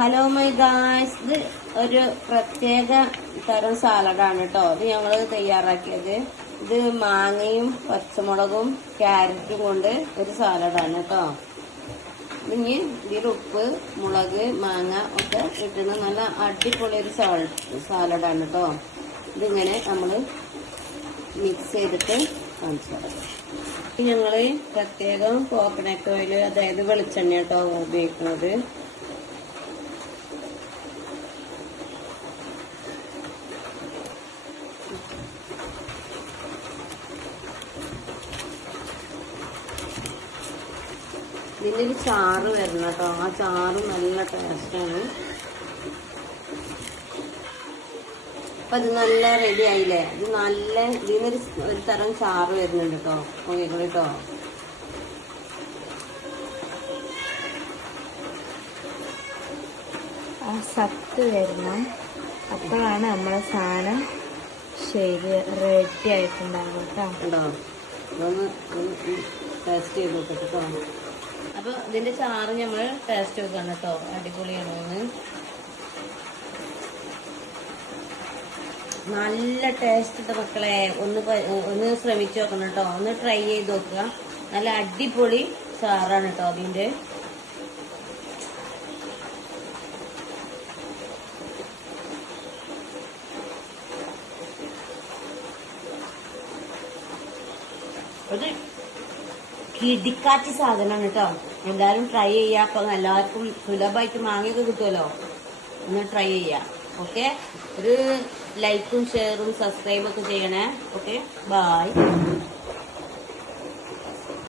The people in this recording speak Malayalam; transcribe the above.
ഹലോ മൈ ഗായ്സ്, ഇത് ഒരു പ്രത്യേക തരം സാലഡാണ് കേട്ടോ. ഇത് ഞങ്ങൾ തയ്യാറാക്കിയത്. ഇത് മാങ്ങയും പച്ചമുളകും ക്യാരറ്റും കൊണ്ട് ഒരു സാലഡാണ് കേട്ടോ. ഇനി ഇതിൽ ഉപ്പ്, മുളക്, മാങ്ങ ഒക്കെ ഇട്ടുന്ന നല്ല അടിപൊളി ഒരു സാലഡാണ് കേട്ടോ. ഇതിങ്ങനെ നമ്മൾ മിക്സ് ചെയ്തിട്ട് കാണിച്ചു തരാം. ഞങ്ങൾ പ്രത്യേകം കോക്കനട്ട് ഓയിൽ, അതായത് വെളിച്ചെണ്ണ കേട്ടോ ഉപയോഗിക്കുന്നത്. ഇതിൻ്റെ ഒരു ചാറ് വരണം കേട്ടോ. ആ ചാറ് നല്ല ടേസ്റ്റാണ്. അപ്പം അത് നല്ല റെഡി ആയില്ലേ. ഇത് നല്ല ഇതിനൊരു ഒരു തരം ചാറ് വരുന്നുണ്ട് കേട്ടോ. നോക്കിക്കോളൂ കേട്ടോ. ആ സത്ത് വരണം. അപ്പോഴാണ് നമ്മളെ സാധനം ശരി റെഡി ആയിട്ടുണ്ടാകും കേട്ടോ. കേട്ടോ, ഇതൊന്ന് ടേസ്റ്റ് ചെയ്ത് നോക്കട്ടെ കേട്ടോ. അപ്പോൾ ഇതിൻ്റെ ചാറ് നമ്മൾ ടേസ്റ്റ് നോക്കണം കേട്ടോ. അടിപൊളിയാണോന്ന്. നല്ല ടേസ്റ്റ് ഉണ്ട് മക്കളെ. ഒന്ന് ശ്രമിച്ചു നോക്കണം കേട്ടോ. ഒന്ന് ട്രൈ ചെയ്ത് നോക്കുക. നല്ല അടിപൊളി ചാറാണ് കേട്ടോ അതിൻ്റെ. ഒരു കിടിക്കാച്ചി സാധനമാണ് കേട്ടോ. എല്ലാവരും ട്രൈ ചെയ്യാം. അപ്പം എല്ലാവർക്കും സുലഭമായിട്ട് മാങ്ങയൊക്കെ കിട്ടുമല്ലോ. ഒന്ന് ട്രൈ ചെയ്യാം. ഓക്കെ, ഒരു ലൈക്കും ഷെയറും സബ്സ്ക്രൈബൊക്കെ ചെയ്യണേ. Okay, by.